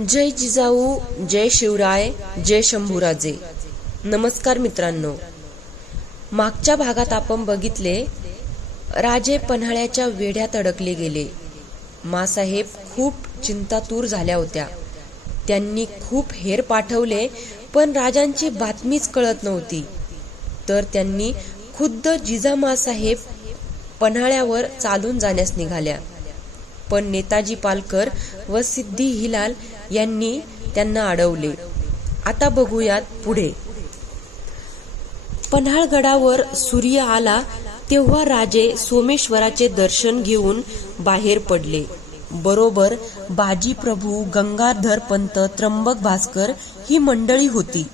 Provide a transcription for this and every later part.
जय जिजाऊ, जय शिवराय, जय शंभूराजे. नमस्कार मित्रांनो. मागच्या भागात आपण बघितले राजे पन्हाळ्याच्या वेढ्यात अडकले गेले. मासाहेब खूप चिंतातूर झाल्या होत्या. त्यांनी खूप हेर पाठवले पण राजांची बातमीच कळत नव्हती. तर त्यांनी खुद्द जिजामासाहेब पन्हाळ्यावर चालून जाण्यास निघाल्या. पण नेताजी पालकर व सिद्दी हिलाल यांनी त्यांना अडवले. आता बघूयात पुढे. पन्हाळगडावर सूर्य आला तेव्हा राजे सोमेश्वराचे दर्शन घेऊन बाहेर पडले. बरोबर बाजीप्रभू, गंगाधर पंत, त्र्यंबक भास्कर ही मंडळी होती.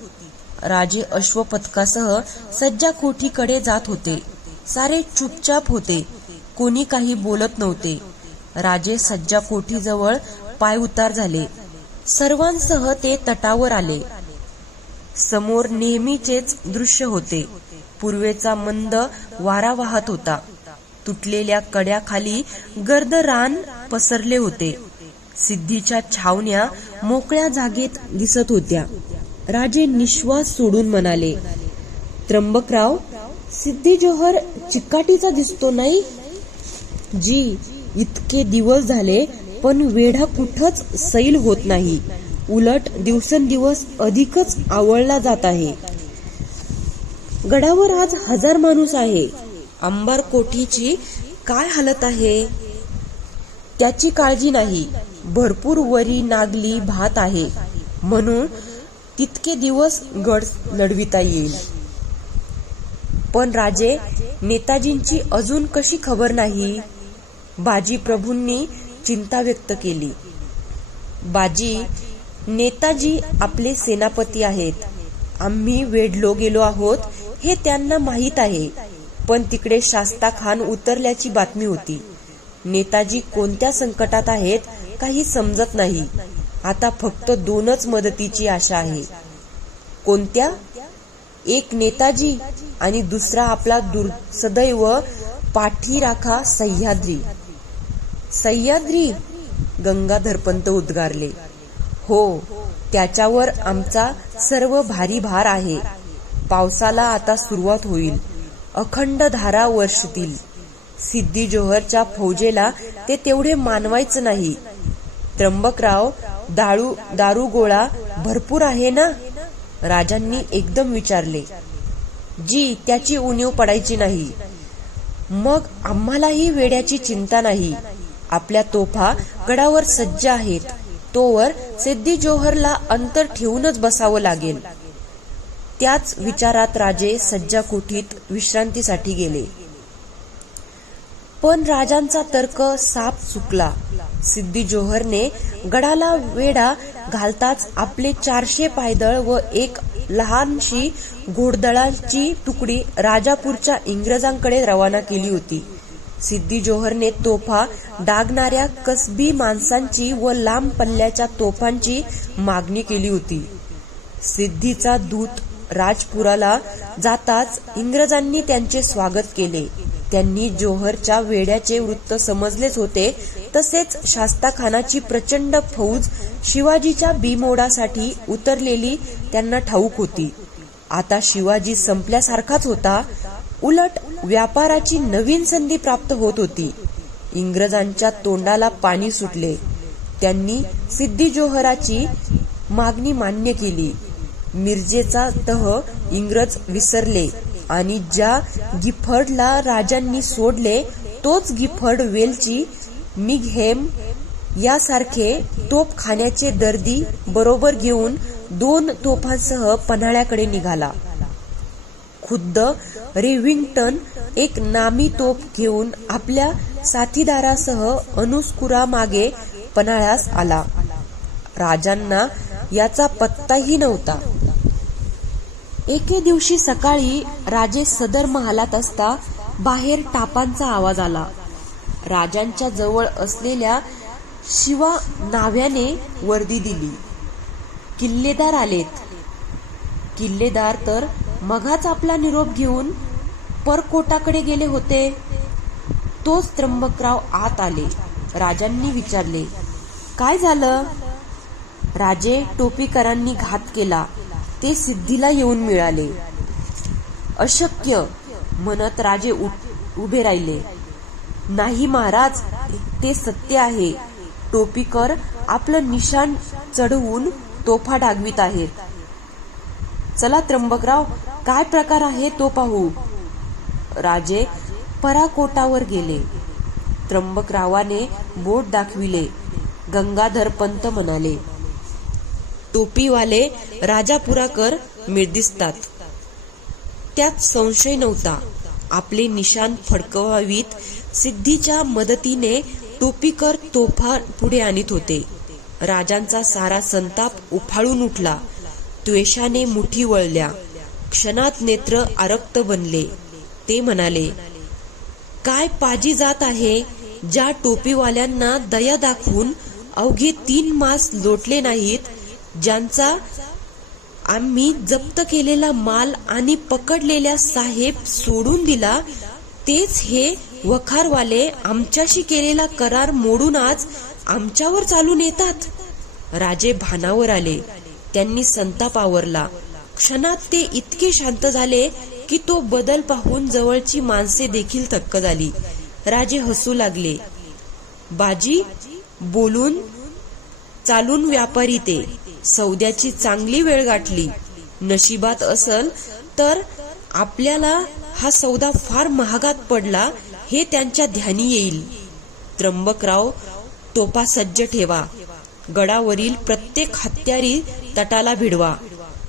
राजे अश्वपथकासह सज्जा कोठीकडे जात होते. सारे चुपचाप होते. कोणी काही बोलत नव्हते. राजे सज्जा कोठीजवळ पाय उतार झाले. सर्वांसह ते तटावर आले. समोर नेहमीचेच दृश्य होते. पूर्वेचा मंद वारा वाहत होता. तुटलेल्या कड्याखाली गर्द रान पसरले होते. सिद्धीच्या छावण्या मोकळ्या जागेत दिसत होत्या. राजे निश्वास सोडून म्हणाले, त्र्यंबकराव, सिद्दी जोहर चिकाटीचा दिसतो नाही? जी, इतके दिवस झाले पण वेढा कुठंच सैल होत नाही. उलट दिवसेंदिवस अधिकच आवळला जात आहे. गडावर आज 1000 माणूस आहे. अंबार कोठीची काय हालत आहे? त्याची काळजी नाही. भरपूर वरी, नागली, भात आहे म्हणून तितके दिवस गड लढविता येईल. पण राजे, नेताजींची अजून कशी खबर नाही? बाजीप्रभूंनी चिंता व्यक्त केली. बाजी, नेताजी आपले सेनापती आहेत. आम्ही वेढलो गेलो आहोत हे त्यांना माहीत आहे. पण तिकडे शास्ता खान उतरल्याची बातमी होती. नेताजी कोणत्या संकटात आहेत काही समजत नाही. आता फक्त 2च मदतीची आशा आहे. कोणत्या? एक नेताजी आणि दुसरा आपला सदैव पाठीराखा सह्याद्री. सह्याद्री? गंगाधरपंत उद्गारले. हो, त्याच्यावर आमचा सर्व भारी भार आहे. पावसाला आता सुरुवात होईल. अखंड धारा वर्षतील. सिद्दी जोहरच्या फौजेला ते तेवढे मानवायचं नाही. त्र्यंबकराव, दारूगोळा भरपूर आहे ना? राजांनी एकदम विचारले. जी, त्याची उणीव पडायची नाही. मग आम्हालाही वेड्याची चिंता नाही. आपल्या तोफा गडावर सज्ज आहेत. तोवर सिद्दी जोहरला अंतर ठेवूनच बसावं लागेल. त्याच विचारात राजे सज्जा कोठीत विश्रांतीसाठी गेले. पण राजांचा तर्क साफ चुकला. सिद्दी जोहरने गडाला वेढा घालताच आपले 400 पायदळ व एक लहानशी घोडदळाची तुकडी राजापूरच्या इंग्रजांकडे रवाना केली होती. सिद्दी जोहरने तोफा डागणाऱ्या कसबी माणसांची व लांब पल्ल्याच्या तोफांची मागणी केली होती. सिद्धीचा दूत राजपुराला जाताच इंग्रजांनी त्यांचे स्वागत केले. त्यांनी जोहरच्या वेड्याचे वृत्त समजलेच होते. तसेच शास्ताखानाची प्रचंड फौज शिवाजीच्या बिमोडासाठी उतरलेली त्यांना ठाऊक होती. आता शिवाजी संपल्यासारखाच होता. उलट व्यापाराची नवीन संधी प्राप्त होत होती. इंग्रजांच्या तोंडाला पाणी सुटले. त्यांनी सिद्दी जोहराची मागणी मान्य केली. मिरजेचा तह इंग्रज विसरले आणि ज्या गिफर्डला राजांनी सोडले तोच गिफर्ड वेलची, मिघहेम यासारखे तोफखान्याचे दर्दी बरोबर घेऊन 2 तोफांसह पन्हाळ्याकडे निघाला. खुद्द रेव्हिंग्टन एक नामी तोफ घेऊन आपल्या साथीदारासह अनुस्कुरा मागे पन्हाळ्यास आला. राजांना याचा पत्ताही नव्हता. एके दिवशी सकाळी राजे सदर महालात असता बाहेर टापांचा आवाज आला. राजांच्या जवळ असलेल्या शिवा नाव्याने वर्दी दिली. किल्लेदार आलेत. किल्लेदार तर मघाच आपला निरोप घेऊन परकोटाकडे गेले होते. तोच त्र्यंबकराव आत आले. राजांनी विचारले, काय झालं? राजे टोपीकरांनी घात केला ते सिद्धीला येऊन मिळाले. अशक्य म्हणत राजे उभे राहिले. नाही महाराज, ते सत्य आहे. टोपीकर आपलं निशाण चढवून तोफा डागवित आहेत. चला त्र्यंबकराव, काय प्रकार आहे तो पाहू. राजे पराकोटावर गेले. त्र्यंबकरावाने बोट दाखविले. गंगाधर पंत म्हणाले, टोपीवाले राजापुराकर दिसतात. त्यात संशय नव्हता. आपले निशाण फडकवावीत सिद्धीच्या मदतीने टोपीकर तोफा पुढे आणीत होते. राजांचा सारा संताप उफाळून उठला. त्वेषाने मुठी वळल्या. क्षणात नेत्र आरक्त बनले. ते म्हणाले, काय पाजी जात आहे, ज्या टोपीवाल्यांना दया दाखवून अवघे 3 मास लोटले नाहीत, ज्यांचा आम्ही जप्त केलेला माल आणि पकडलेल्या साहेब सोडून दिला, तेच हे वखारवाले आमच्याशी केलेला करार मोडून आज आमच्यावर चालून येतात. राजे भानावर आले. त्यांनी संताप आवरला. क्षणात ते इतके शांत झाले की तो बदल पाहून जवळची माणसे देखील थक्क झाली. राजे हसू लागले. बाजी बोलून चालून व्यापारी ते. सौद्याची चांगली वेळ गाठली. नशिबात असल तर आपल्याला हा सौदा फार महागात पडला हे त्यांच्या ध्यानी येईल. त्र्यंबकराव, तोफा सज्ज ठेवा. गडावरील प्रत्येक हत्यारी तटाला भिडवा.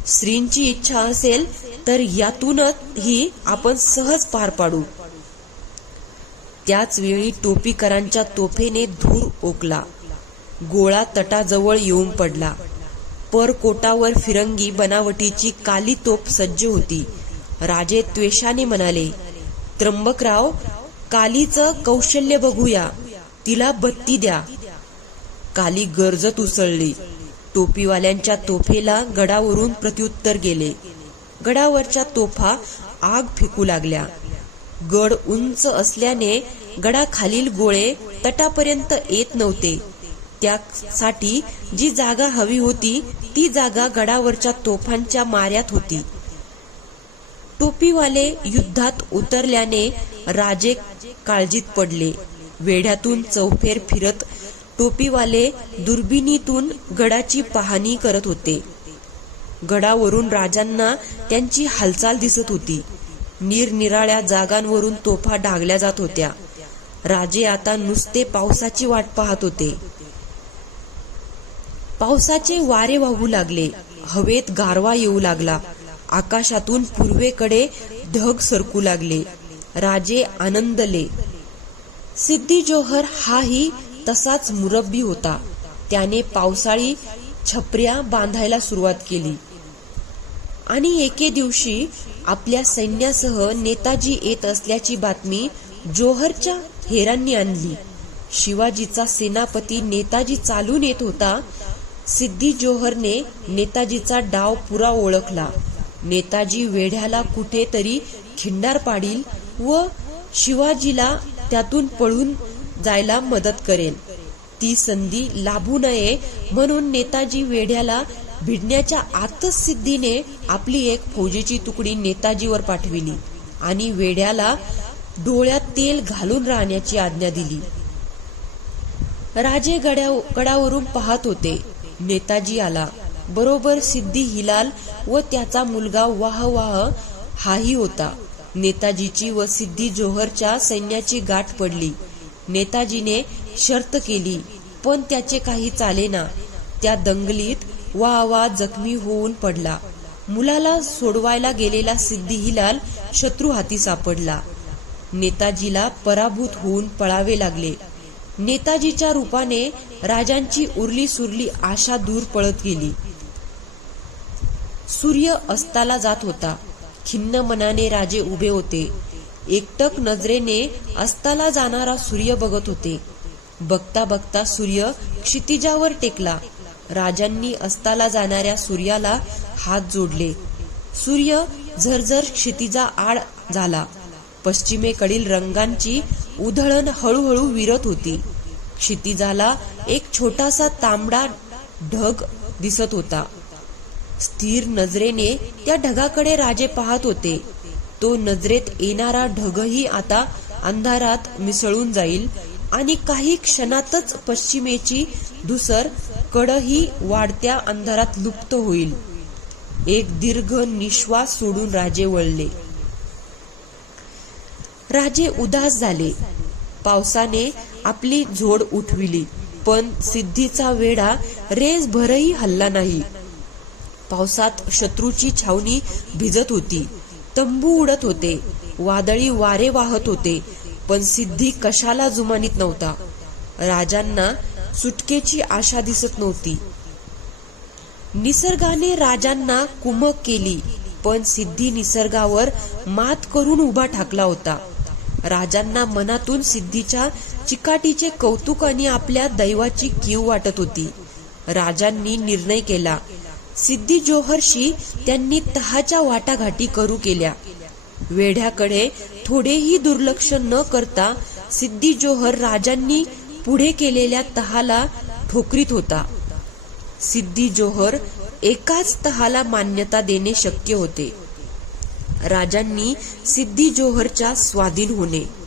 श्रींची इच्छा असेल तर यातूनही आपण सहज पार पाडू. त्याच वेळी टोपीकरांच्या तोफेने धूर ओकला. गोळा तटाजवळ येऊन पडला. परकोटावर फिरंगी बनावटीची काली तोफ सज्ज होती. राजे त्वेषाने म्हणाले, त्र्यंबकराव, कालीचं कौशल्य बघूया. तिला बत्ती द्या. काली गर्जत उसळली. टोपीवाल्यांच्या तोफेला गडावरून प्रत्युत्तर गेले. गडावरच्या तोफा आग फेकू लागल्या. गड उंच असल्याने गडाखालील गोळे तटापर्यंत येत नव्हते. त्यासाठी जी जागा हवी होती ती जागा गडावरच्या तोफांच्या माऱ्यात होती. टोपीवाले युद्धात उतरल्याने राजे काळजीत पडले. वेढ्यातून चौफेर फिरत टोपीवाले दुर्बिणीतून गडाची पाहणी करत होते. गडावरून राजांना त्यांची हालचाल दिसत होती. निरनिराळ्या जागांवरून तोफा डागल्या जात होत्या. राजे आता नुसते पावसाची वाट पाहत होते. पावसाचे वारे वाहू लागले. हवेत गारवा येऊ लागला. आकाशातून पूर्वेकडे ढग सरकू लागले. राजे आनंदले. सिद्धी जोहर हाही तसाच मुरब्बी होता. त्याने पावसाळी छपऱ्या बांधायला सुरुवात केली आणि एके दिवशी आपल्या सैन्यासह नेताजी येत असल्याची बातमी जोहरच्या हेरांनी आणली. शिवाजीचा सेनापती नेताजी चालून येत होता. सिद्धी जोहरने नेताजीचा डाव पुरा ओळखला. नेताजी वेढ्याला कुठेतरी खिंडार पाडील व शिवाजीला त्यातून पळून जायला मदत करेल. ती संधी लाभू नये म्हणून नेताजी वेढ्याला भिडण्याच्या आतच सिद्धीने आपली एक फौजेची तुकडी नेताजीवर पाठविली आणि वेढ्याला डोळ्यात तेल घालून राहण्याची आज्ञा दिली. राजे गडावरून पाहत होते. नेताजी आला. बरोबर सिद्धी हिलाल व त्याचा मुलगा वाह वाह हाही होता. नेताजीची व सिद्धी जोहरच्या सैन्याची गाठ पडली. नेताजीने शर्त केली पण त्याचे काही चालेना. त्या दंगलीत वाह वाह जखमी होऊन पडला. मुलाला सोडवायला गेलेला सिद्धी हिलाल शत्रू हाती सापडला. नेताजीला पराभूत होऊन पळावे लागले. नेताजीच्या रूपाने राजांची उरली सुरली आशा दूर पळत गेली. सूर्य अस्ताला जात होता. खिन्न मनाने राजे उभे होते. एकटक नजरेने अस्ताला जाणारा सूर्य बघत होते. बघता बघता सूर्य क्षितिजावर टेकला. राजांनी अस्ताला जाणाऱ्या सूर्याला हात जोडले. सूर्य झरझर क्षितिजा आड झाला. पश्चिमेकडील रंगांची उधळण हळूहळू विरत होती. क्षितिजाला एक छोटासा तांबडा ढग दिसत होता. स्थिर नजरेने त्या ढगाकडे राजे पाहत होते. तो नजरेत येणारा ढगही आता अंधारात मिसळून जाईल आणि काही क्षणातच पश्चिमेची धुसर कडही वाढत्या अंधारात लुप्त होईल. एक दीर्घ निश्वास सोडून राजे वळले. राजे उदास झाले. पावसाने आपली झोड उठविली, पण सिद्धीचा वेढा रेसभरही हलला नाही. पावसात शत्रूची छावणी भिजत होती. तंबू उडत होते. वादळी वारे वाहत होते, पण सिद्धी कशाला जुमानीत नव्हता. राजांना सुटकेची आशा दिसत नव्हती. निसर्गाने राजांना कुमक केली, पण सिद्धी निसर्गावर मात करून उभा ठाकला होता. राजांना मनातून सिद्धीच्या चिकाटीचे कौतुक आणि आपल्या दैवाची कीव वाटत होती. राजांनी निर्णय केला. सिद्धी जोहरशी त्यांनी तहाच्या वाटाघाटी करू केल्या. वेढ्याकडे थोडेही दुर्लक्ष न करता सिद्धी जोहर राजांनी पुढे केलेल्या तहाला ठोकरीत होता. सिद्धी जोहर एकाच तहाला मान्यता देणे शक्य होते. राजांनी सिद्धी जोहरच्या स्वाधीन होणे